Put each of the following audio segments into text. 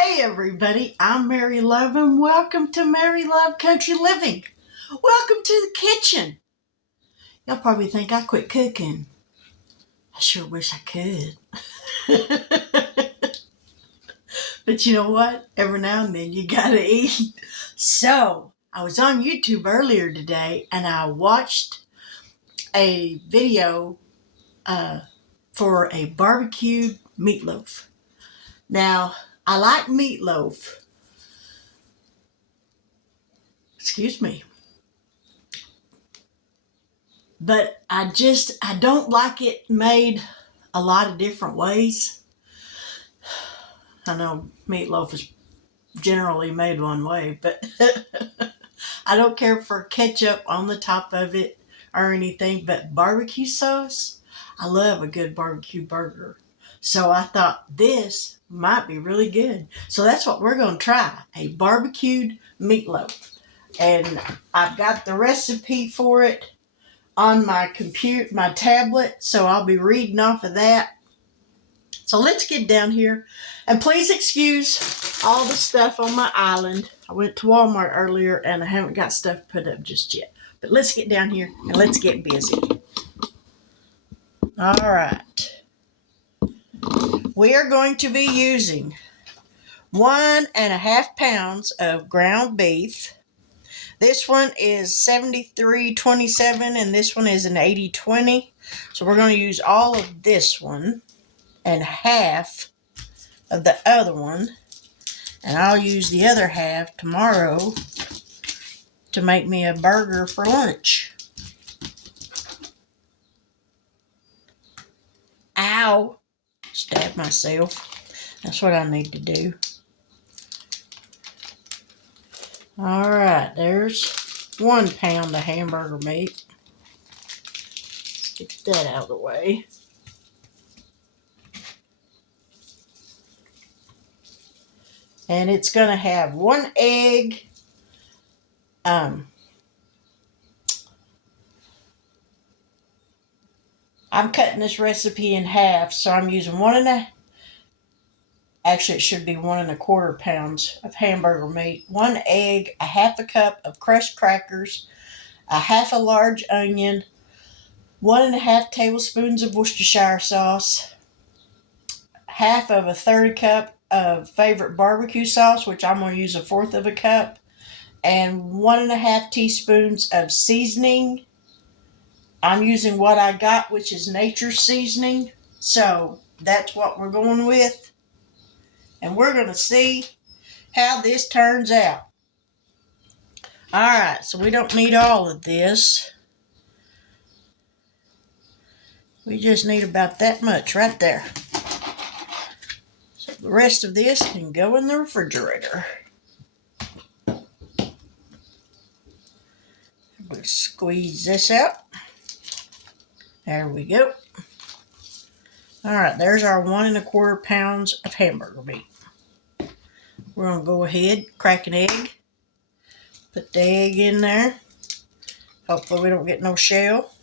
Hey everybody, I'm Mary Love and welcome to Mary Love Country Living. Welcome to the kitchen. Y'all probably think I quit cooking. I sure wish I could. But you know what? Every now and then you gotta eat. So, I was on YouTube earlier today and I watched a video for a barbecued meatloaf. Now, I like meatloaf. Excuse me. But I don't like it made a lot of different ways. I know meatloaf is generally made one way, but I don't care for ketchup on the top of it or anything, but barbecue sauce, I love a good barbecue burger. So I thought this might be really good. So that's what we're going to try, a barbecued meatloaf. And I've got the recipe for it on my tablet, so I'll be reading off of that. So let's get down here, and please excuse all the stuff on my island. I went to Walmart earlier and I haven't got stuff put up just yet, but let's get down here and let's get busy. All right, we are going to be using 1.5 pounds of ground beef. This one is 73.27 and this one is an 80/20. So we're going to use all of this one and half of the other one. And I'll use the other half tomorrow to make me a burger for lunch. Ow! Stabbed myself. That's what I need to do. Alright, there's 1 pound of hamburger meat. Let's get that out of the way. And it's going to have 1 egg. I'm cutting this recipe in half, so I'm using actually it should be 1.25 pounds of hamburger meat, 1 egg, a half a cup of crushed crackers, a half a large onion, 1.5 tablespoons of Worcestershire sauce, half of a 1/3 cup of favorite barbecue sauce, which I'm going to use 1/4 cup, and 1.5 teaspoons of seasoning. I'm using what I got, which is nature's seasoning. So that's what we're going with. And we're going to see how this turns out. Alright, so we don't need all of this. We just need about that much right there. So the rest of this can go in the refrigerator. We'll squeeze this out. There we go. Alright, there's our 1.25 pounds of hamburger meat. We're going to go ahead, crack an egg. Put the egg in there. Hopefully we don't get no shell.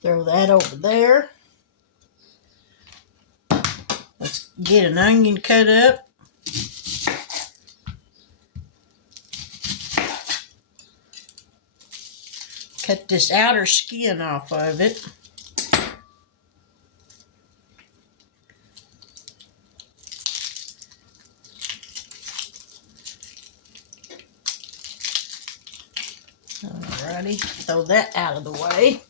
Throw that over there. Let's get an onion cut up. Cut this outer skin off of it. Alrighty, throw that out of the way.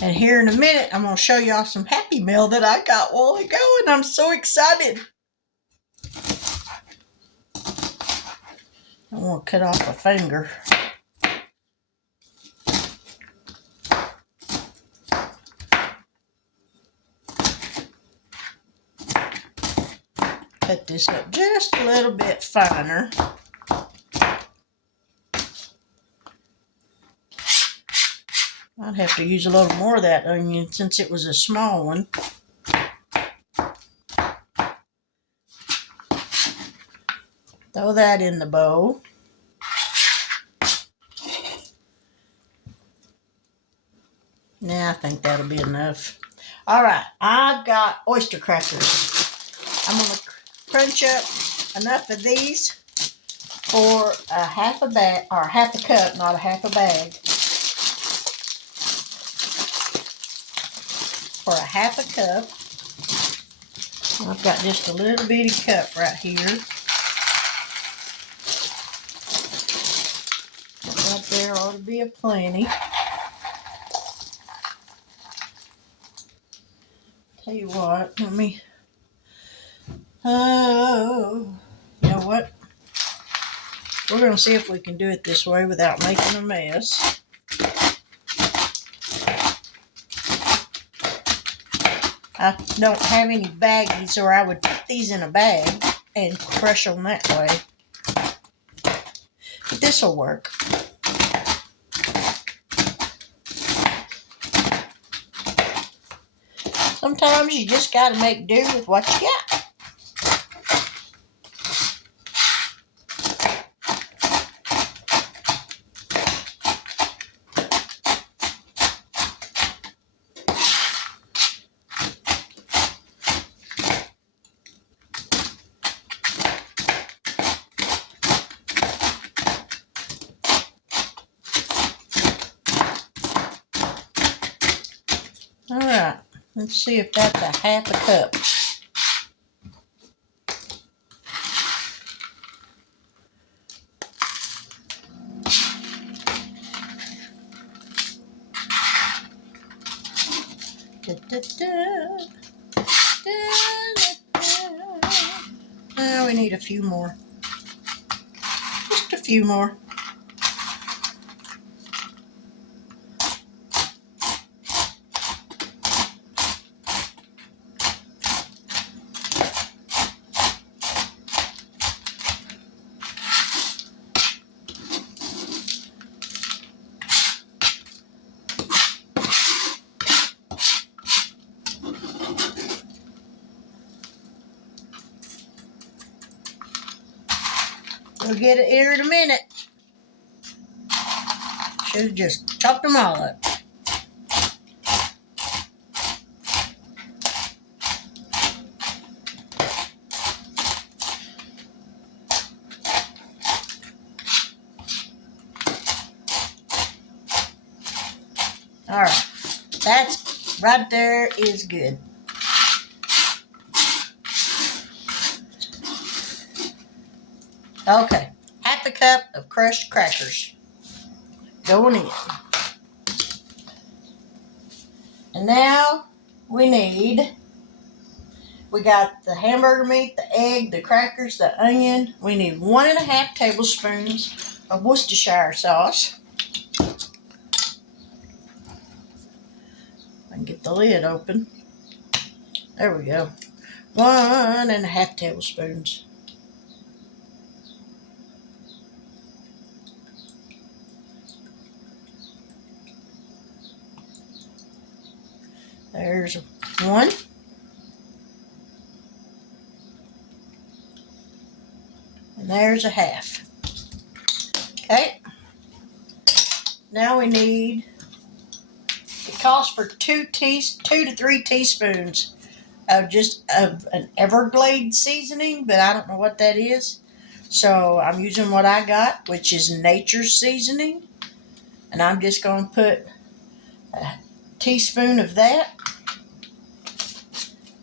And here in a minute, I'm going to show y'all some Happy Meal that I got while ago, and I'm so excited. I want to cut off a finger. Cut this up just a little bit finer. I'd have to use a little more of that onion since it was a small one. Throw that in the bowl. Yeah, I think that'll be enough. All right, I've got oyster crackers. I'm going to crunch up enough of these for a half a bag, or half a cup, not a half a bag. For a half a cup. I've got just a little bitty cup right here. Right there ought to be a plenty. Tell you what, let me, you know what? We're going to see if we can do it this way without making a mess. I don't have any baggies, or I would put these in a bag and crush them that way. But this will work. Sometimes you just got to make do with what you got. All right, let's see if that's a half a cup. Now we need a few more. Just a few more. We'll get it here in a minute. Should have just chopped them all up. All right, that's right there is good. Okay, half a cup of crushed crackers going in. And now we got the hamburger meat, the egg, the crackers, the onion. We need 1.5 tablespoons of Worcestershire sauce. I can get the lid open. There we go. 1.5 tablespoons. There's one. And there's a half. Okay. Now we need, it calls for 2 to 3 teaspoons of an Everglade seasoning, but I don't know what that is. So I'm using what I got, which is nature's seasoning. And I'm just going to put a teaspoon of that.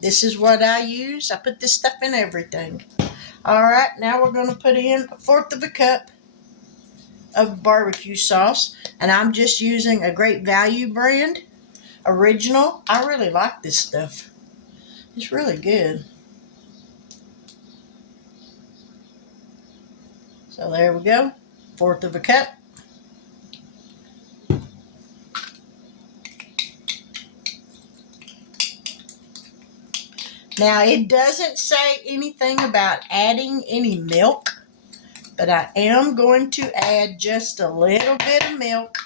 This is what I use. I put this stuff in everything. All right, now we're going to put in 1/4 cup of barbecue sauce. And I'm just using a Great Value brand, original. I really like this stuff. It's really good. So there we go, 1/4 cup. Now, it doesn't say anything about adding any milk, but I am going to add just a little bit of milk.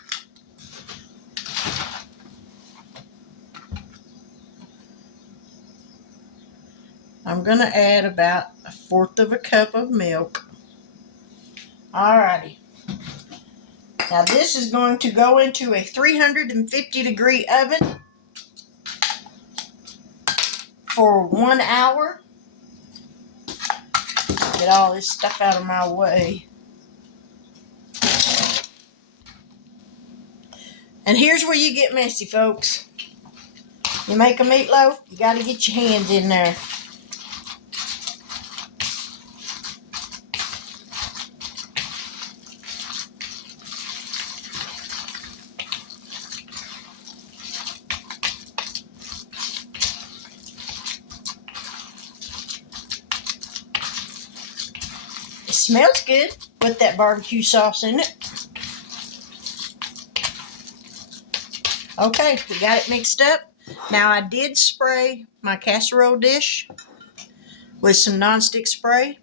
I'm going to add about 1/4 of a cup of milk. Alrighty. Now this is going to go into a 350-degree oven for 1 hour. Get all this stuff out of my way. And here's where you get messy, folks. You make a meatloaf, you got to get your hands in there. It smells good with that barbecue sauce in it. Okay, we got it mixed up. Now I did spray my casserole dish with some nonstick spray.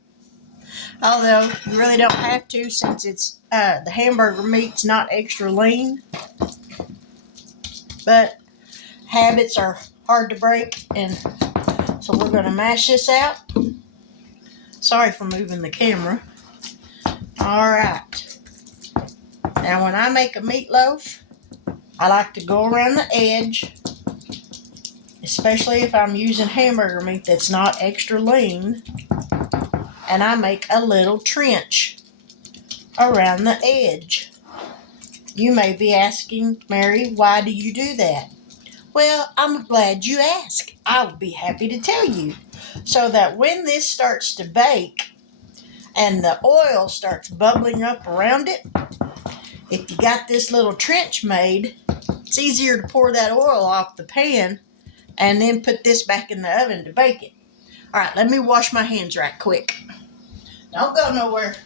Although you really don't have to, since it's the hamburger meat's not extra lean. But habits are hard to break, and so we're going to mash this out. Sorry for moving the camera. Alright. Now when I make a meatloaf, I like to go around the edge, especially if I'm using hamburger meat that's not extra lean, and I make a little trench around the edge. You may be asking, Mary, why do you do that? Well, I'm glad you asked. I'll be happy to tell you. So that when this starts to bake and the oil starts bubbling up around it, if you got this little trench made, it's easier to pour that oil off the pan and then put this back in the oven to bake it. All right, let me wash my hands right quick. Don't go nowhere.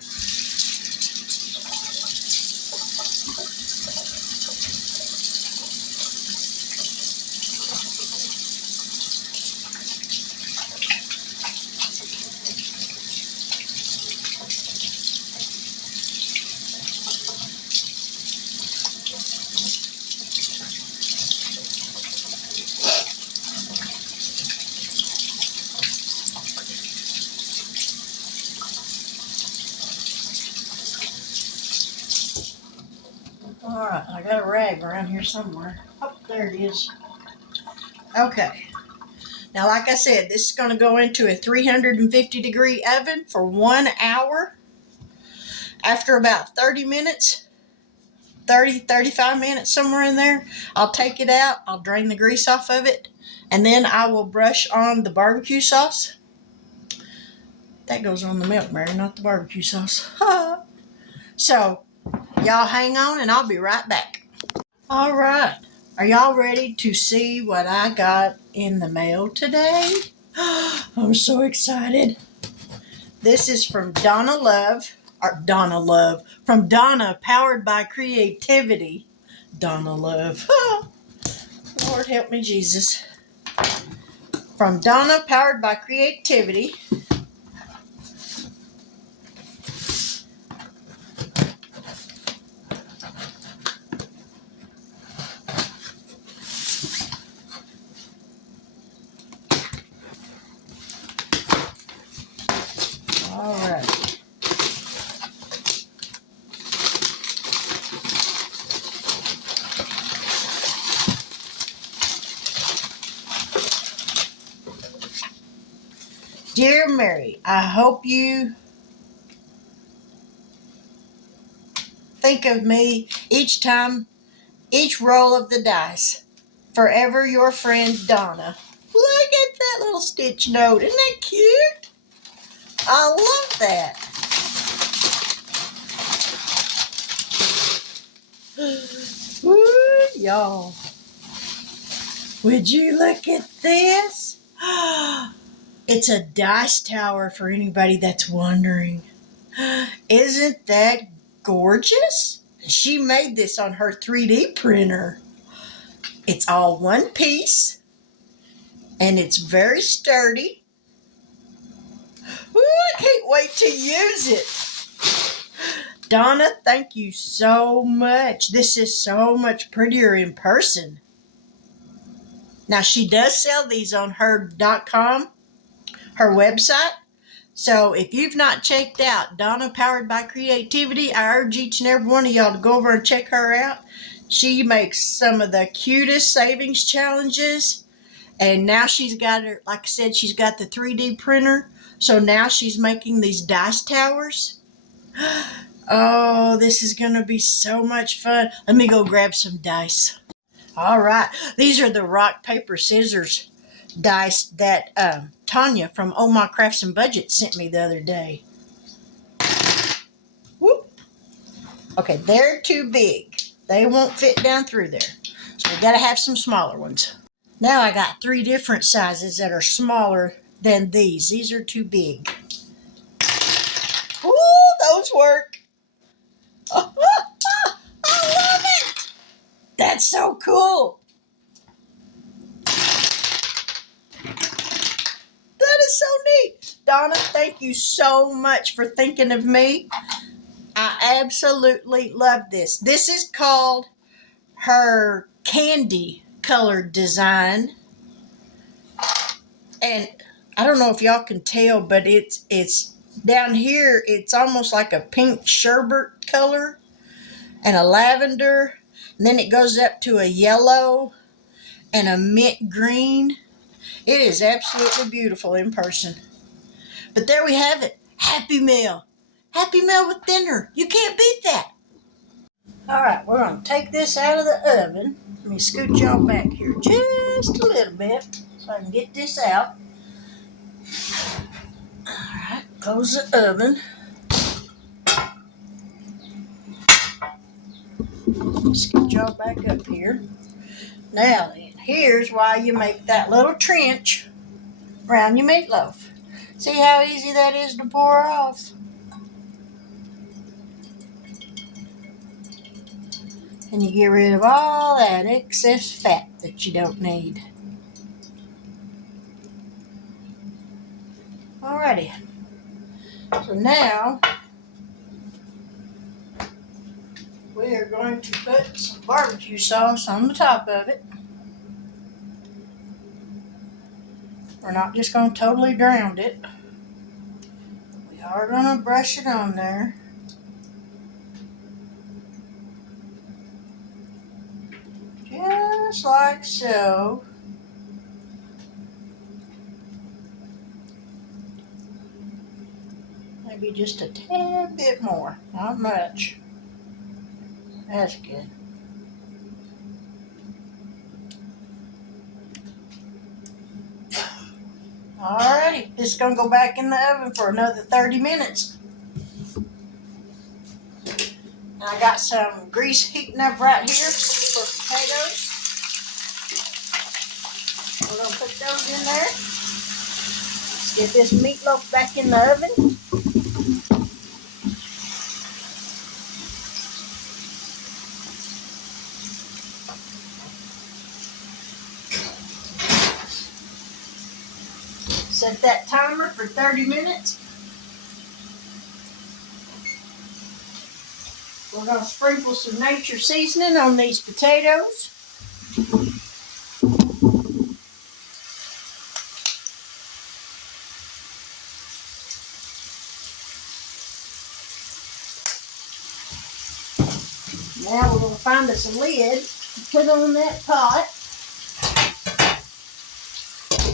All right, I got a rag around here somewhere. Oh, there it is. Okay. Now, like I said, this is going to go into a 350-degree oven for 1 hour. After about 30 minutes, 35 minutes, somewhere in there, I'll take it out. I'll drain the grease off of it. And then I will brush on the barbecue sauce. That goes on the milk, Mary, not the barbecue sauce. So, y'all hang on and I'll be right back. All right. Are y'all ready to see what I got in the mail today? I'm so excited. This is from Donna Love. From Donna, powered by creativity. Donna Love. Lord help me, Jesus. From Donna, powered by creativity. All right. Dear Mary, I hope you think of me each roll of the dice. Forever your friend, Donna. Look at that little stitch note. Isn't that cute? I love that. Woo, y'all. Would you look at this? It's a dice tower for anybody that's wondering. Isn't that gorgeous? She made this on her 3D printer. It's all one piece, and it's very sturdy. Ooh, I can't wait to use it. Donna, thank you so much. This is so much prettier in person. Now, she does sell these on her.com her website. So if you've not checked out Donna Powered by Creativity, I urge each and every one of y'all to go over and check her out. She makes some of the cutest savings challenges. And now she's got her, like I said, she's got the 3D printer. So now she's making these dice towers. Oh, this is going to be so much fun. Let me go grab some dice. All right. These are the rock, paper, scissors dice that Tanya from Oh My Crafts and Budget sent me the other day. Whoop. Okay, they're too big. They won't fit down through there. So we got to have some smaller ones. Now I got 3 different sizes that are smaller than these. These are too big. Ooh, those work. Oh, I love it. That's so cool. That is so neat. Donna, thank you so much for thinking of me. I absolutely love this. This is called her candy colored design. And I don't know if y'all can tell, but it's down here, it's almost like a pink sherbet color and a lavender. And then it goes up to a yellow and a mint green. It is absolutely beautiful in person. But there we have it. Happy Meal. Happy Meal with dinner. You can't beat that. All right, we're going to take this out of the oven. Let me scoot y'all back here just a little bit so I can get this out. All right, close the oven. Scoot y'all back up here. Now then, here's why you make that little trench around your meatloaf. See how easy that is to pour off? And you get rid of all that excess fat that you don't need. Alrighty. So now we are going to put some barbecue sauce on the top of it. We're not just going to totally drown it. We are going to brush it on there. Just like so. Maybe just a tad bit more. Not much. That's good. Alrighty, this is going to go back in the oven for another 30 minutes. And I got some grease heating up right here for potatoes. We're going to put those in there. Let's get this meatloaf back in the oven. Set that timer for 30 minutes. We're going to sprinkle some nature seasoning on these potatoes. Now we're going to find us a lid to put on that pot.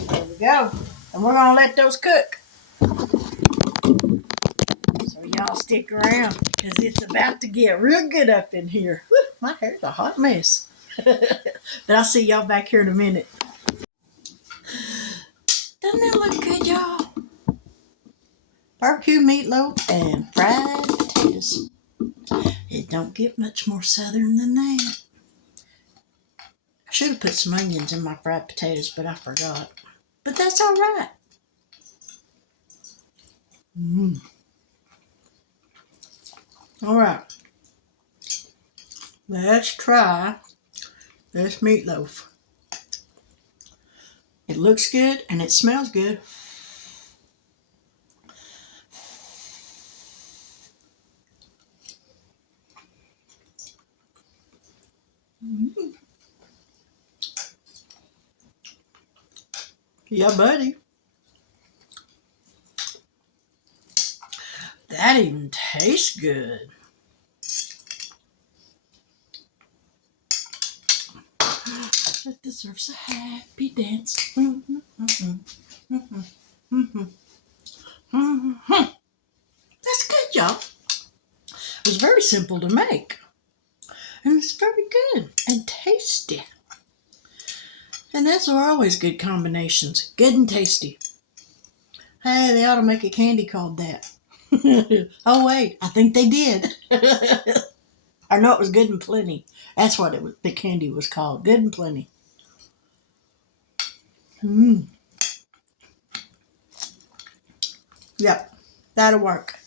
There we go. And we're going to let those cook. So y'all stick around because it's about to get real good up in here. Whew, my hair's a hot mess. But I'll see y'all back here in a minute. Doesn't that look good, y'all? Barbecue meatloaf and fried potatoes. It don't get much more southern than that. I should have put some onions in my fried potatoes, but I forgot. But that's all right. All right. Let's try this meatloaf. It looks good and it smells good. Yeah, buddy. That even tastes good. That deserves a happy dance. Mm-hmm, mm-hmm, mm-hmm, mm-hmm, mm-hmm. That's good, y'all. It was very simple to make. And it's very good and tasty. And those are always good combinations. Good and tasty. Hey, they ought to make a candy called that. Oh, wait. I think they did. I know it was Good and Plenty. That's what the candy was called. Good and Plenty. Mm. Yep. That'll work.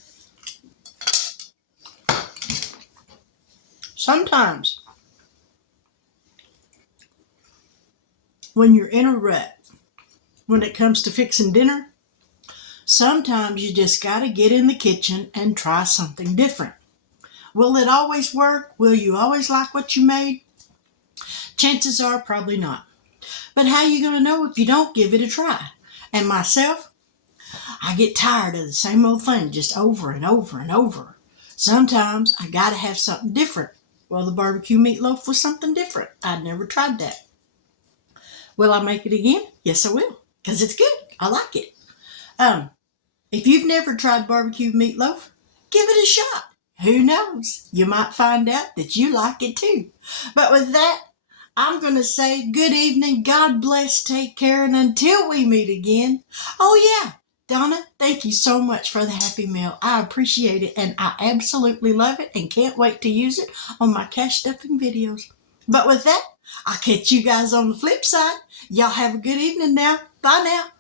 Sometimes when you're in a rut, when it comes to fixing dinner, sometimes you just got to get in the kitchen and try something different. Will it always work? Will you always like what you made? Chances are probably not. But how are you going to know if you don't give it a try? And myself, I get tired of the same old thing just over and over and over. Sometimes I got to have something different. Well, the barbecue meatloaf was something different. I'd never tried that. Will I make it again? Yes, I will, because it's good. I like it. If you've never tried barbecue meatloaf, give it a shot. Who knows? You might find out that you like it too. But with that, I'm going to say good evening, God bless, take care, and until we meet again. Oh yeah, Donna, thank you so much for the happy meal. I appreciate it, and I absolutely love it and can't wait to use it on my cash stuffing videos. But with that, I'll catch you guys on the flip side. Y'all have a good evening now. Bye now.